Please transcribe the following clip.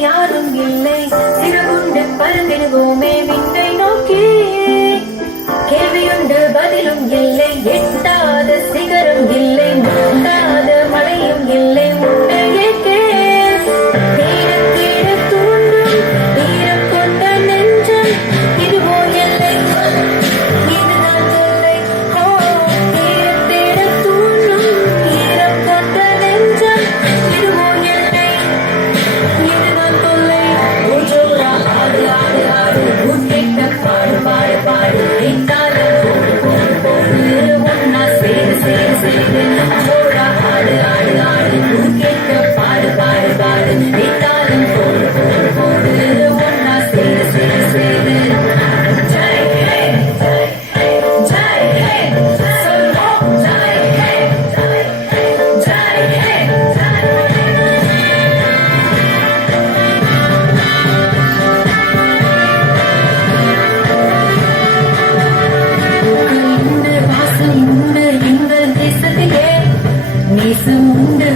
யாரும் இல்லை சிறகுண்டு பறந்திடுவோமே விண்ணை நோக்கி கேள்வியுண்டு பதிலும் இல்லை எட்டாத சிகரம் இல்லை மூண்டாத மழையும் இல்லை உன்னையே கேள் தேட தேட தூண்டும் ஈரம் கொண்ட நெஞ்சம் இதுவோ எல்லை இதுதான் தொல்லை தேட தேட தூண்டும் ஈரம் கொண்ட நெஞ்சம் இதுவோ எல்லை இதுதான் தொல்லை ஊஜோரா ஆடு ஆடு ஆடு ஊட்டிட்ட பாடு பாடு பாடு காலம் போடு போடு போடு ஒன்னா சேரு சேரு சேரு ஜோரா ஆடு ஆடு ஆடு ஊட்டிட்ட பாடு பாடு பாடு காலம் போடு போடு போடு ஒன்னா சேரு சேரு சேரு ஜெய் ஹே ஜெய் ஹே ஜெய் ஹே சொல்வோம் ஜெய் ஹே ஜெய் ஹே ஜெய் ஹே உண்டு வாசம் உண்டு எங்கள் தேசத்திலே நேசம் உண்டு